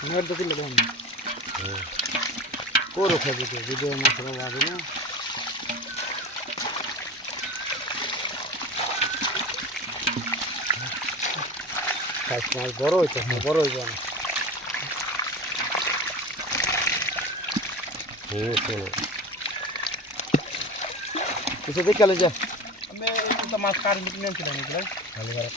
net তো তুলে দেন কোরো খাবে তো ভিডিও মাছ রাখবে না কাজ মাছ বড় হইতো না বড় হইতো না কিছু দেখালে যা আমি তো মাছ কার নিয়ে নিয়েছিলাম এগুলো ভালো খারাপ